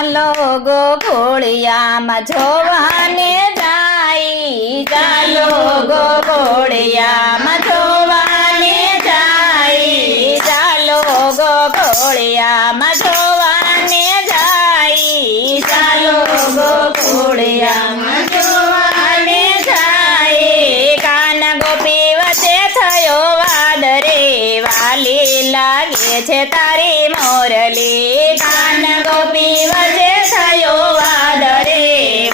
ચાલો ગોકુળિયામાં જોવાને જાય, ચાલો ગોકુળિયામાં જોવાને જાય, ચાલો ગોકુળિયામાં જોવાને જાય, ચાલો ગોકુળિયામાં જોવાને જાય. કાન ગોપી વચ્ચે થયો વાદ રે, વાલી લાગે છે તારી મોરલી. કાન ગોપી વચ્ચે થયો વાદ રે,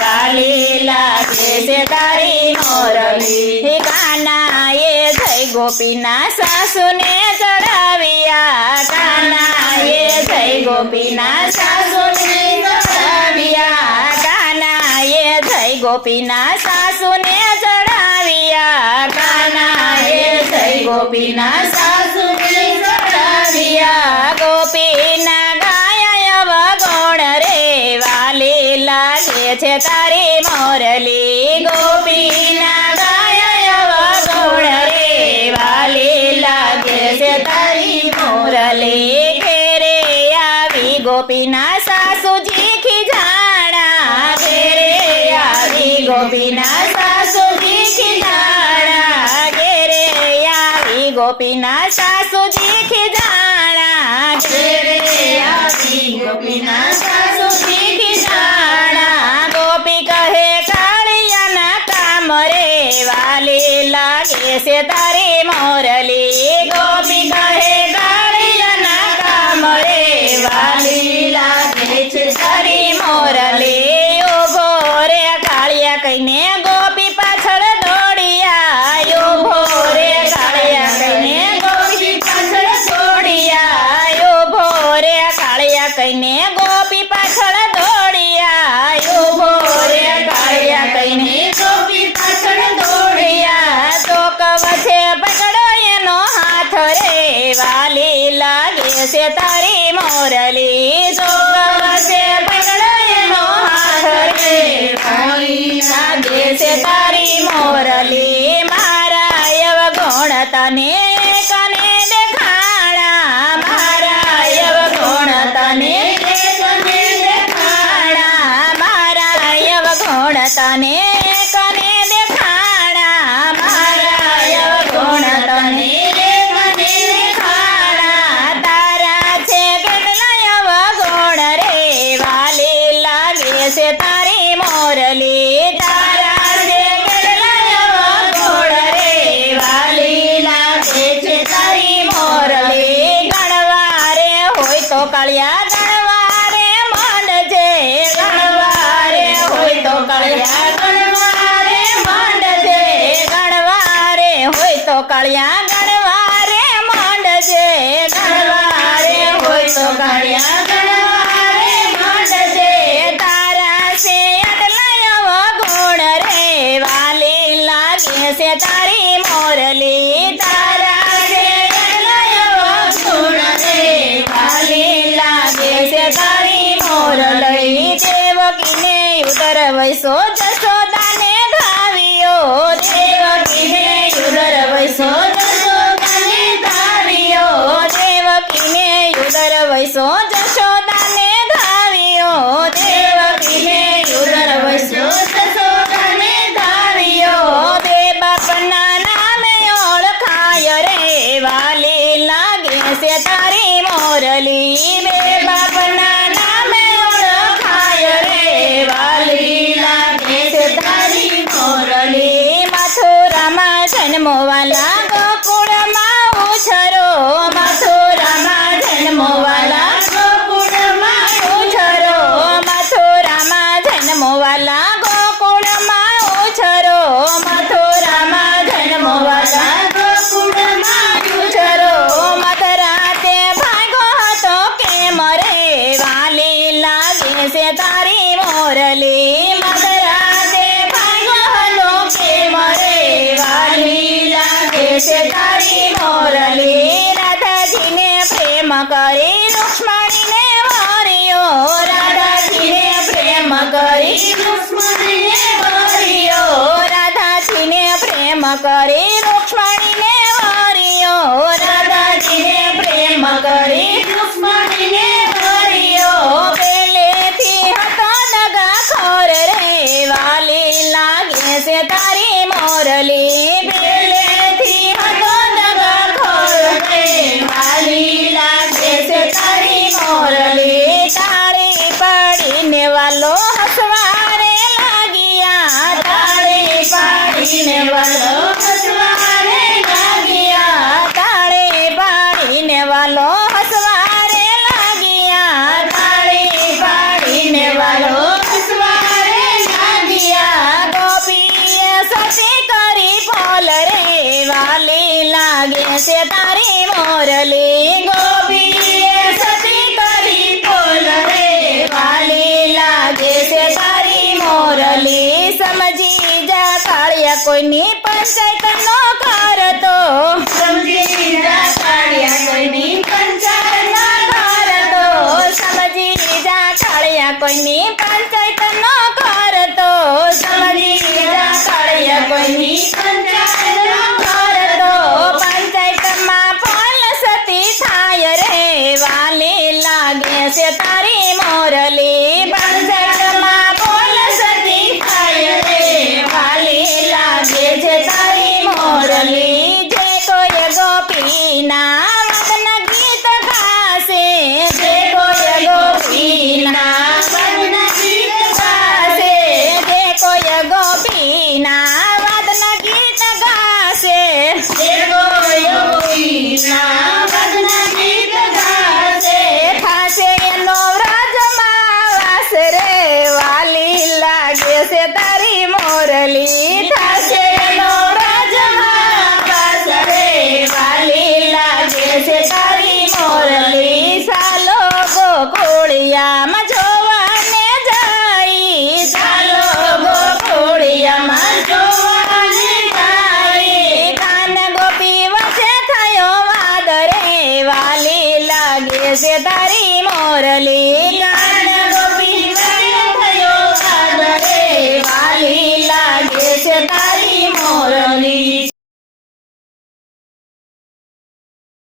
વાલી લાગે છે તારી મોરલી. કાનાએ થઈ ગોપીના સાસુને ચડાવ્યા, કાનાએ થઈ ગોપીના સાસુને ચડાવ્યા, કાનાએ થઈ ગોપીના સાસુને ચડાવ્યા, કાનાએ થઈ ગોપીના સાસુને ચડાવ્યા. ગોપીના ગાયા વગોણ રે, વાલી લાગે છે તારી મોરલી. ગોપીના ગાયા વગોણ રે, વાલી લાગે છે તારી મોરલી. ઘેરે આવી ગોપીના સાસુજી ખીજાણા, ઘેરે આવી ગોપીના સાસુજી ખીજાણા, ઘેરે આવી ગોપીના સાસુજી ખીજાણા, ઘેરે આવી ગોપીના સાસુજી ખીજાણા. ગોપી કહે કાળિયાના કામ રે, વાલી લાગે છે તારી મોરલી. ગોપી કહે કાળિયાના કામ રે, વાલી લાગે છે તારી મોરલી. ઉભો રે કાળિયા કહીને ગોપી પાછળ દોડિયા, ઉભો રે કાળિયા કહીને ગોપી પાછળ દોડિયા, ઉભો રે કાળિયા કહીને ગોપી પાછળ દોડિયા, ઉભો રે કાળિયા કહીને ગોપી પાછળ દોડિયા. ચોક વચ્ચે પકડો એનો હાથ રે, વાલી લાગે છે તારી મોરલી. ચોક વચ્ચે પકડો એનો હાથ રે, વાલી લાગે છે તારી મોરલી. મારા અવગુણ તને કને દેખાણા, મારા અવગુણ તને કને દેખાણા, મારા અવગુણ તને કને દેખાણા, મારા અવગુણ તને કને દેખાણા. તારા છે કેટલા અવગુણ રે, વાલી લાગે છે તારી મોરલી. તારા છે કેટલા અવગુણ રે, વાલી લાગે છે તારી મોરલી. ગણવારે હોય તો કાળિયા ગણવારે માંડજે, ગણવારે હોય તો કાળિયા ગણવારે માંડજે, ગણવારે હોય તો કાળિયા ગણવારે માંડજે, ગણવારે હોય તો કાળિયા ગણવારે માંડજે. તારા છે આટલા અવગુણ રે, વાલી લાગે છે તારી મોરલી. તારા છે આટલા અવગુણ રે, વાલી લાગે છે તારી મોરલી. દેવકીને ઉદર વૈસો જશોદાને ધાવ્યો, દેવકીને ઉદર વૈસો જશોદાને ધાવ્યો, દેવકીને ઉદર વૈસો જશોદાને ધાવ્યો, દેવકીને ઉદર વૈસો જશોદાને ધાવ્યો. બે બાપના નામે ઓળખાય રે, વાલી લાગે છે તારી મોરલી. બે બાપના નામે ઓળખાય રે, વાલી લાગે છે તારી મોરલી. મથુરામાં જન્મવાલા ગોકુળમાં ઉછરો, મથુરામાં જન્મવાલા ગોકુળમાં ઉછરો, મથુરામાં જન્મવાલા ગોકુળમાં ઉછરો, મથુરામાં જન્મવાલા ગોકુળમાં ઉછરો. મધરાતે ભાગ્યો હતો કેમ રે, વાલી લાગે છે તારી મોરલી. મધરાતે ભાગ્યો હતો કેમ રે, વાલી લાગે છે તારી મોરલી. રાધાજીને પ્રેમ કરી રુક્ષ્મણીને વાર્યો, રાધાજીને પ્રેમ કરી રુક્ષ્મણીને વાર્યો, રાધાજીને પ્રેમ કરી રુક્ષ્મણીને વાર્યો, રાધાજીને પ્રેમ કરી રુક્ષ્મણીને વાર્યો. પહેલેથી વાલો હસવારે લાગ્યા તાળી પાડીને વાલો હસવારે લાગ્યા તાળી પાડીને વાલો હસવારે લાગ્યા તાળી પાડીને વાલો હસવારે લાગ્યા ગોપીએ સતી કરી પોલ રે વાલી લાગે છે તારી મોરલી ગોપીએ સતી કરી પોલ રે વાલી લાગે છે તારી મોરલી સમજી જા કાળિયા કોઈની પંચાયત નો કરતો સમજી જા કાળિયા કોઈની પંચાયત નો કરતો સમજી જા કાળિયા કોઈની પંચાયત નો કરતો સમજી જા કાળિયા કોઈની પંચાયત નો કરતો પંચાયતમાં પોલ સતી થાય રે વાલી લાગે છે તારી મોરલી પંચાયતમાં પોલ સતી થાય રે વાલી લાગે છે તારી મોરલી જે કોઈ ગોપીના વદન ગીત ગાશે જે કોઈ ગોપીના વદન ગીત ગાશે જે કોઈ ગોપીના વદન ગીત ગાશે જે કોઈ ગોપીના વદન ગીત ગાશે થાશે એનો વ્રજમાં વાસ રે વાલી લાગે છે તારી મોરલી થાશે એનો વ્રજમાં વાસ રે વાલી લાગે છે તારી મોરલી ચાલો ગોકુળિયામાં જોવાને જાય ચાલો ગોકુળિયામાં જોવાને જાય કાન ગોપી વચ્ચે થયો વાદ રે વાલી લાગે છે તારી મોરલી કાન ગોપી વચ્ચે થયો વાદ રે વાલી લાગે છે તારી મોરલી